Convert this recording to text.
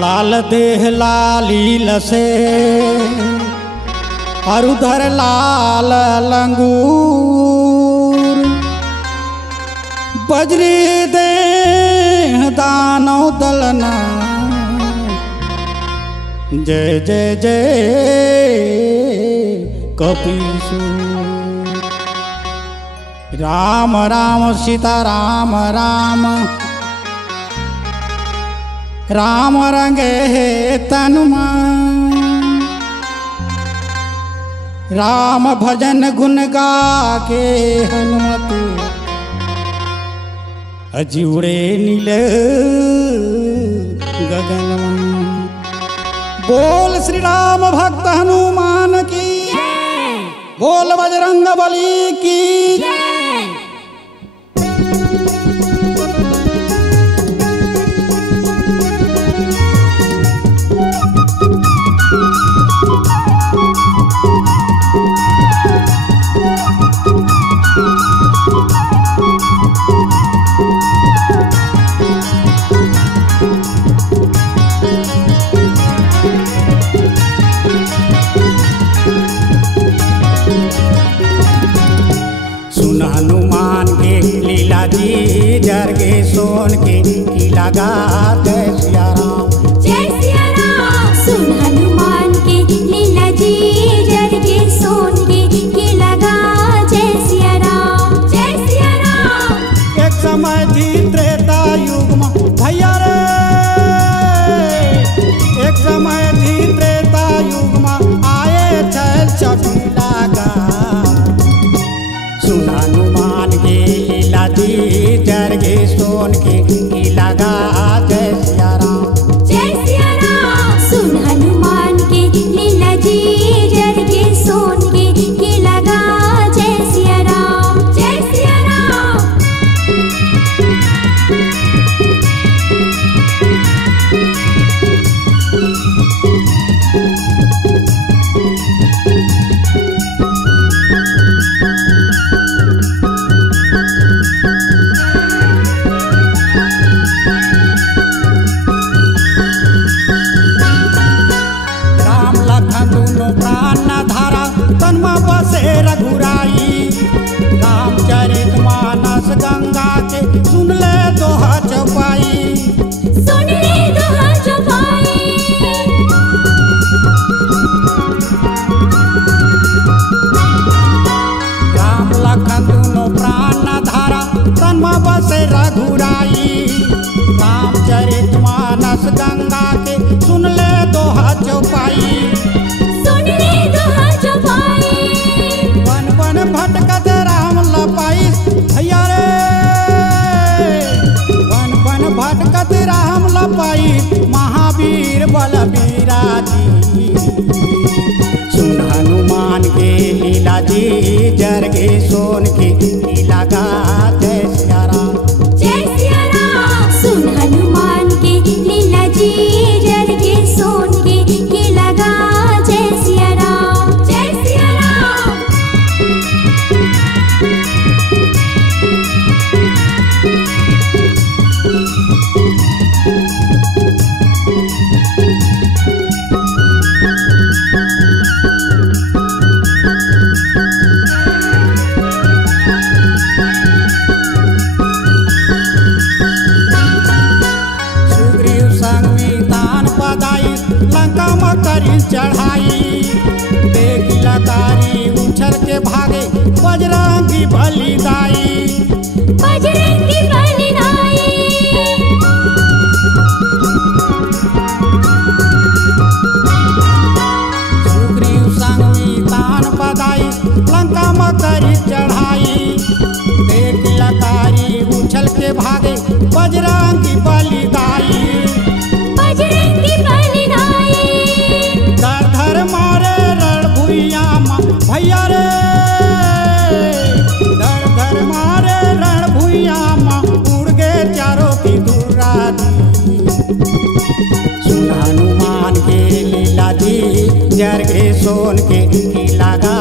लाल देह लाली लसे और उधर लाल लंगूर, बजरी देह दानव दलना, जय जय जय कपीसूर। राम राम सीता राम राम, राम रंगे तनुमान, राम भजन गुण गा के हनुमत, अजिउड़े नील गगनवन। बोल श्री राम भक्त हनुमान की, बोल बजरंग बली की। हनुमान के लीला जी जरगे सोन के की लगा, जय सिया राम जय सिया राम। सुन हनुमान के लीला जी जरगे सोन के की लगा, जय सिया राम जय सिया राम। एक समय थी त्रेता युग में भैया रे, एक समय थी त्रेता युग में आए चल चबीला गा। सुन हनुमान के लीला जी जरगे सोन के की लगा, जय सिया राम जय सिया राम। सुन हनुमान के लीला जी जरगे सोन के की लगा, जय सिया राम जय सिया राम। रघुराई, रामचरित मानस गंगा के सुन ले दोहा चौपाई, सुन ले दोहा चौपाई। राम लखन दोनों प्राण धारा तन में बसे रघुराई, रामचरित मानस गंगा के सुन ले दोहा चौपाई, सुन ले दोहा चौपाई। भटकत राम लपाई भैया रे, वन वन भटकत राम लपाई, महावीर बलबीरा जी। सुन हनुमान के लीला जी जरगे सोन के की लगा, जय सिया राम जय सिया राम। सुन हनुमान के लीला जी जरगे सोन के की लगा, जय सिया राम जय सिया राम। सुग्रीव संग में दान पदाई, लंका में करी चढ़ाई, देख लकारी उछल के भागे, बजरंगी बली दाई, बजरंगी बली दाई। सुग्रीव संग में दान पदाई, लंका में करी चढ़ाई, देख लकारी उछल के भागे, बजरंगी बली दाई, बजरंगी बली दाई। धर धर मारे रणभुइया माँ भैया रे, धर धर मारे रणभुइया माँ, उड़ गए चारों की दूरा दी। सुन हनुमान के लीला जी जरगे सोन के की लगा,